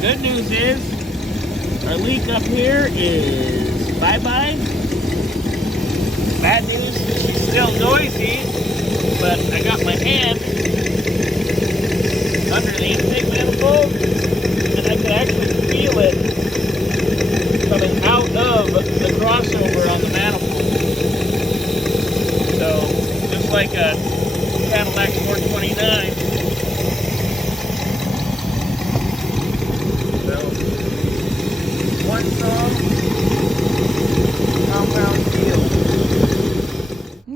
Good news is, our leak up here is bye-bye. Bad news, she's still noisy, but I got my hand under the intake manifold, and I can actually feel it coming out of the crossover on the manifold. So, just like a Cadillac 429. So, one song, compound deal.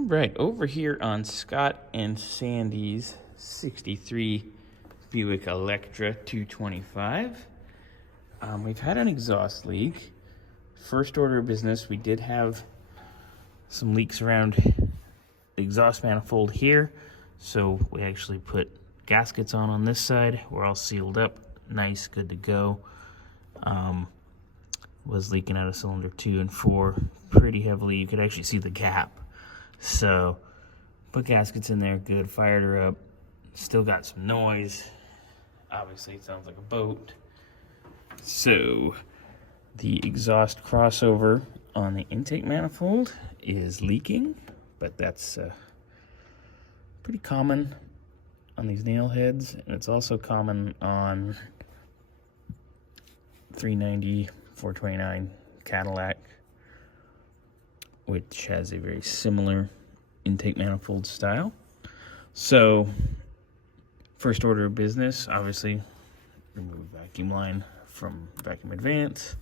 Right, over here on Scott and Sandy's 63 Buick Electra 225, we've had an exhaust leak. First order of business, we did have some leaks around the exhaust manifold here, so we actually put gaskets on this side. We're all sealed up, nice, good to go. Was leaking out of cylinder 2 and 4 pretty heavily. You could actually see the gap. So put gaskets in there, good, fired her up. Still got some noise. Obviously it sounds like a boat. So the exhaust crossover on the intake manifold is leaking, but that's pretty common on these nail heads, and it's also common on 390, 429 Cadillac, which has a very similar intake manifold style. So first order of business, obviously remove vacuum line from vacuum advance,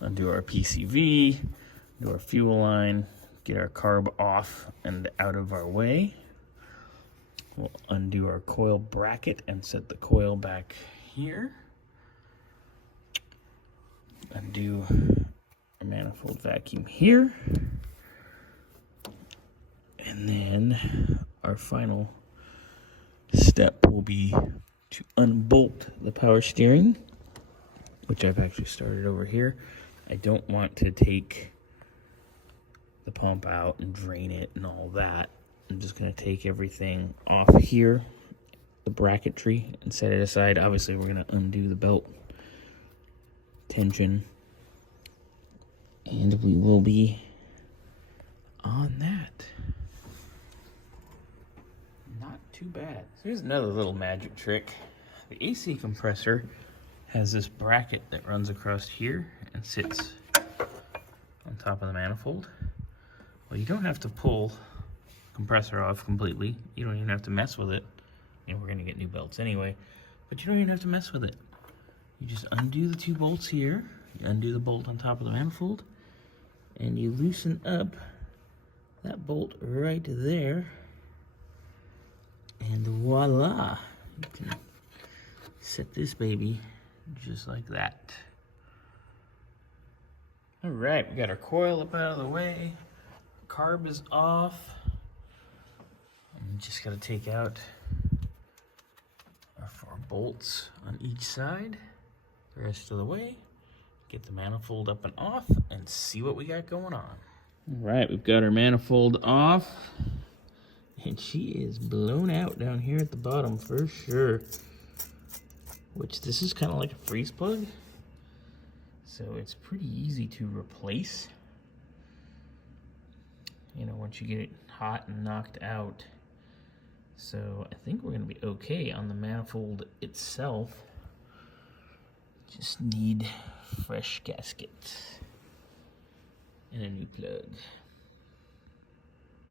undo our PCV, do our fuel line, get our carb off and out of our way. We'll undo our coil bracket and set the coil back here. Undo our manifold vacuum here. And then our final step will be to unbolt the power steering, which I've actually started over here. I don't want to take the pump out and drain it and all that. I'm just going to take everything off here, the bracketry, and set it aside. Obviously, we're going to undo the belt tension, and we will be on that. Not too bad. So here's another little magic trick. The AC compressor has this bracket that runs across here and sits on top of the manifold. Well, you don't have to pull the compressor off completely. You don't even have to mess with it. You know, we're gonna get new belts anyway, but you don't even have to mess with it. You just undo the two bolts here, you undo the bolt on top of the manifold, and you loosen up that bolt right there, and voila! You can set this baby just like that. All right, we got our coil up out of the way. Carb is off. And just gotta take out our 4 bolts on each side. The rest of the way. Get the manifold up and off and see what we got going on. All right, we've got our manifold off. And she is blown out down here at the bottom for sure. Which this is kind of like a freeze plug. So it's pretty easy to replace. You know, once you get it hot and knocked out. So I think we're gonna be okay on the manifold itself. Just need fresh gaskets and a new plug.